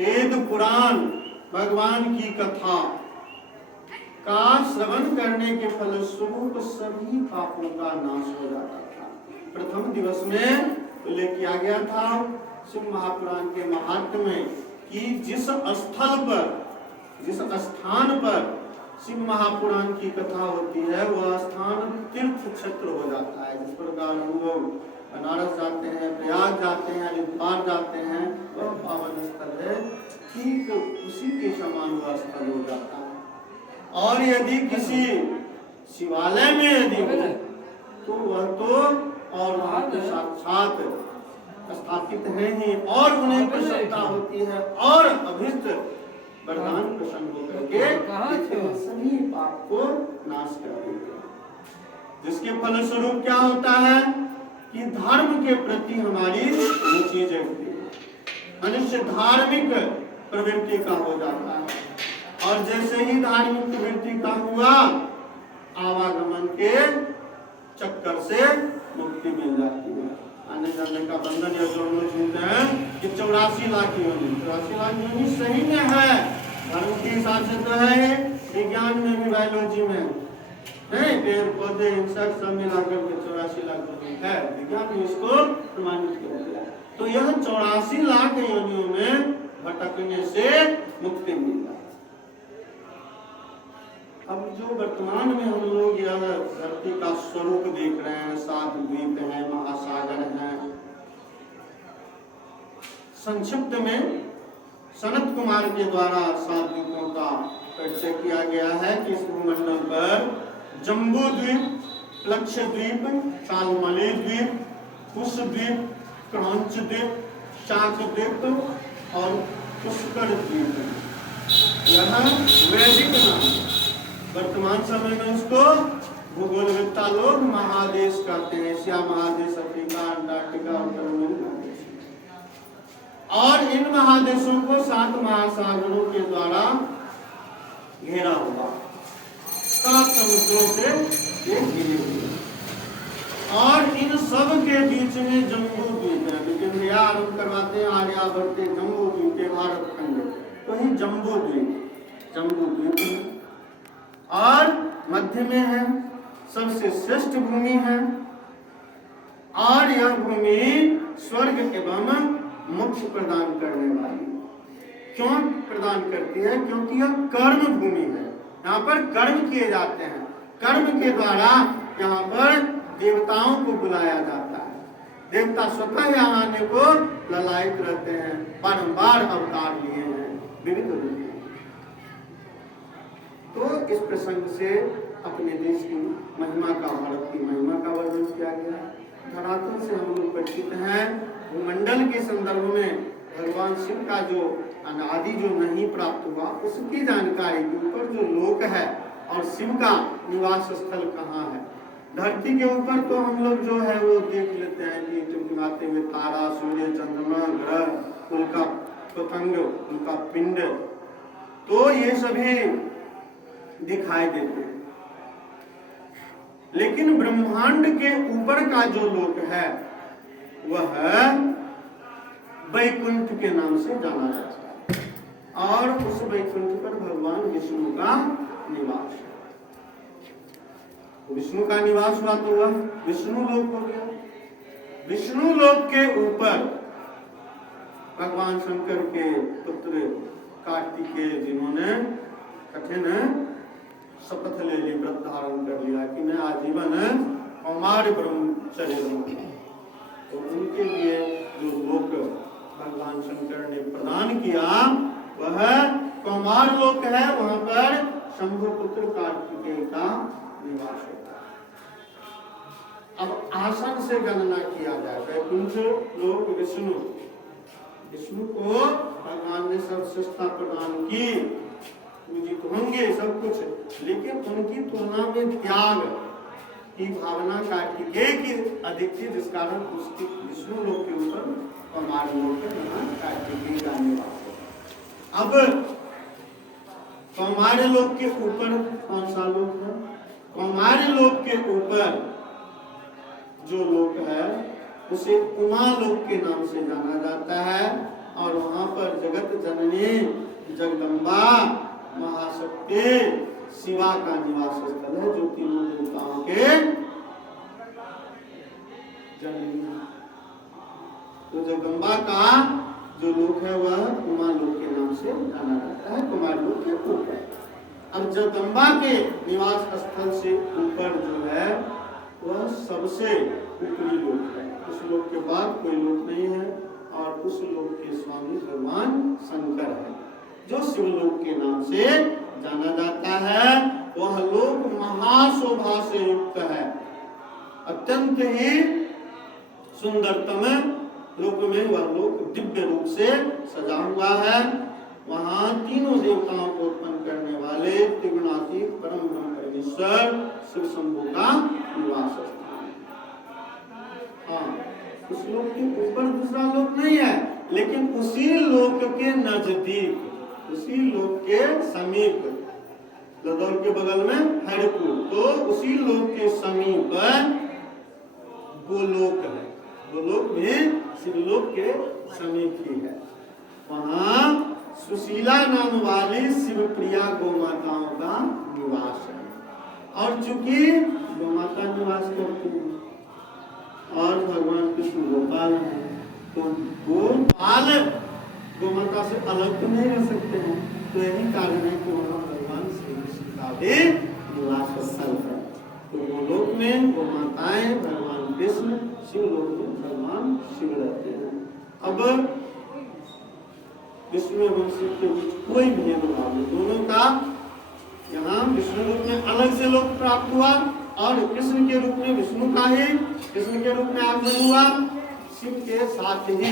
वेद पुराण भगवान की कथा का श्रवण करने के फलस्वरूप सभी पापों का नाश हो जाता था। प्रथम दिवस में उल्लेख किया गया था शिव महापुराण के महात्म्य में कि जिस स्थल पर, जिस स्थान पर शिव महापुराण की कथा होती है वह स्थान तीर्थ क्षेत्र हो जाता है। जिस प्रकार हम लोग बनारस जाते हैं, प्रयाग जाते हैं, हरिद्वार जाते हैं, वह पावन स्थल है, ठीक उसी के समान वह स्थल हो जाता है। और यदि किसी शिवालय में यदि हो तो वह तो और वहाँ तो साक्षात स्थापित है ही, और उन्हें प्रसन्नता होती है और अभिष्ट वरदान प्रसन्न होकर के सभी पाप को नाश कर देते हैं। जिसके फलस्वरूप क्या होता है कि धर्म के प्रति हमारी रुचि जगती है, मनुष्य धार्मिक प्रवृत्ति का हो जाता है। और जैसे ही धार्मिक प्रवृत्ति का हुआ, आवागमन के चक्कर से मुक्ति मिल जाती है। आने जाने का बंधन या जो लोग सुनते हैं कि 84 लाख योनि, 84 लाख योनि सही में है, धर्म के हिसाब से तो है, विज्ञान में भी, बायोलॉजी में नहीं, पेड़ पौधे इंसेक्ट सब मिलाकर के 84 लाख योनि है, विज्ञान ने इसको प्रमाणित कर दिया। तो यह 84 लाख योनियों में भटकने से मुक्ति मिल जाती है। अब जो वर्तमान में हम लोग यह धरती का स्वरूप देख रहे हैं, 7 द्वीप हैं, महासागर हैं, संक्षिप्त में सनत कुमार के द्वारा 7 द्वीपों का परिचय किया गया है कि इस भूमंडल पर जम्बू द्वीप, लक्षद्वीप, शालमली द्वीप, कुश द्वीप, क्रौंच द्वीप, शाक द्वीप और पुष्कर द्वीप, यह वैदिक नाम। वर्तमान समय में उसको भूगोलवेत्ता लोग महादेश कहते हैं, एशिया महादेश, अफ्रीका, अंटार्कटिका, उत्तर महादेश। और इन महादेशों को 7 महासागरों के द्वारा घेरा हुआ, 7 समुद्रों से ये घिरे हुए। और इन सब के बीच में जम्बू द्वीप है, लेकिन यह आरंभ करवाते हैं आर्यभट्ट जम्बू द्वीप के भारत खंड, तो ही जम्बू द्वीप, जम्बू द्वीप और मध्य में है, सबसे श्रेष्ठ भूमि है। और यह भूमि स्वर्ग एवं मोक्ष प्रदान करने वाली। क्यों प्रदान करती है? क्योंकि यह कर्म भूमि है, यहाँ पर कर्म किए जाते हैं, कर्म के द्वारा यहाँ पर देवताओं को बुलाया जाता है। देवता स्वतः यहाँ आने को ललायित रहते हैं, बारंबार अवतार लिए हैं विविध रूप। तो इस प्रसंग से अपने देश की महिमा का, भारत की महिमा का वर्णन किया गया है। धरातल से हम लोग परिचित हैं, भूमंडल के संदर्भ में भगवान शिव का जो अनादि जो नहीं प्राप्त हुआ उसकी जानकारी के ऊपर जो लोक है और शिव का निवास स्थल कहाँ है। धरती के ऊपर तो हम लोग जो है वो देख लेते हैं कि टिमटिमाते हुए तारा, सूर्य, चंद्रमा, ग्रह, उनका पतंग, उनका पिंड, तो ये सभी दिखाई देते हैं। लेकिन ब्रह्मांड के ऊपर का जो लोक है वह वैकुंठ के नाम से जाना जाता है, और उस वैकुंठ पर भगवान विष्णु का निवास है। विष्णु का निवास हुआ तो वह विष्णु लोक हो गया। विष्णु लोक के ऊपर भगवान शंकर के पुत्र कार्तिकेय, जिन्होंने कठिन शपथ ले ली, व्रत धारण कर लिया कि मैं आजीवन कौमार ब्रह्मचर्य रहूंगा, तो उनके लिए जो लोक भगवान शंकर ने प्रदान किया वह कौमार लोक है। वहां पर शंभु पुत्र कार्तिकेय का निवास होता है। अब आसन से गणना किया जाए, वैकुंठ लोक विष्णु, विष्णु को भगवान ने सर्वश्रेष्ठता प्रदान की, पूजित होंगे सब कुछ, लेकिन उनकी तुलना में त्याग की भावना कार्तिकेय की अधिक थी, जिस कारण उसकी विष्णु लोक के ऊपर कौमार लोक के कार्तिकेय का निवास है। अब कौमार लोक के ऊपर कौन सा लोक है? कौमार लोक के ऊपर जो लोक है उसे उमा लोक के नाम से जाना जाता है, और वहां पर जगत जननी महारानी जगदम्बा महाशक्ति शिवा का निवास स्थल है, जो तीनों देवताओं के जननी है। तो जगदम्बा का जो लोक है वह कुमार लोक के नाम से जाना जाता है, कुमार लोक के ऊपर। अब जगदम्बा के निवास स्थल से ऊपर जो है वह सबसे ऊपरी लोक है। उस लोक के बाद कोई लोक नहीं है, और उस लोक के स्वामी भगवान शंकर है, जो शिवलोक के नाम से जाना जाता है। वह लोक महाशोभा से युक्त है, अत्यंत ही सुंदरतम रूप में वह लोक दिव्य रूप से सजा हुआ है। वहाँ तीनों देवताओं को उत्पन्न करने वाले त्रिगुणातीत परम ब्रह्म परमेश्वर शिव शंभु का निवास स्थान। हाँ, उस लोक के ऊपर दूसरा लोक नहीं है, लेकिन उसी लोक के नजदीक, उसी लोक के समीप, लदौर के बगल में हरिपुर, तो उसी लोक के समीप गोलोक है। गोलोक भी शिवलोक के समीप ही है। वहाँ सुशीला नाम वाली शिवप्रिया गोमाताओं का निवास है, और चूंकि गोमाता निवास करती है और भगवान कृष्ण गोपाल है, तो गोपाल गोमाता से अलग तो नहीं रह सकते हैं। तो यही कारण है कि वहाँ भगवान श्री कृष्ण का भी निवास स्थल है। तो गोलोक में गोमाताएं भगवान कृष्ण, शिवलोक में भगवान शिव रहते हैं। अब विष्णु एवं शिव के बीच कोई भेदभाव नहीं, दोनों का यहाँ विष्णु रूप में अलग से लोक प्राप्त हुआ, और कृष्ण के रूप में विष्णु का ही कृष्ण के रूप में आगमन हुआ। शिव के साथ ही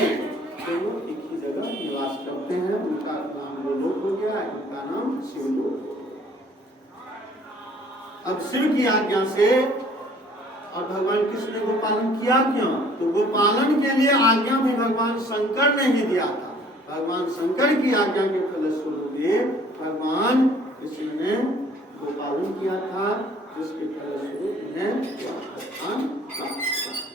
दोनों एक ही जगह निवास करते हैं। उनका नाम गोलोक हो गया, इनका नाम शिवलोक हो गया। अब शिव की आज्ञा से, और भगवान कृष्ण ने गोपालन किया क्यों? तो गोपालन के लिए आज्ञा भी भगवान शंकर ने ही दिया था। भगवान शंकर की आज्ञा के फलस्वरूप भगवान कृष्ण ने गोपालन किया था, जिसके फलस्वरूप उन्हें स्थान प्राप्त हुआ।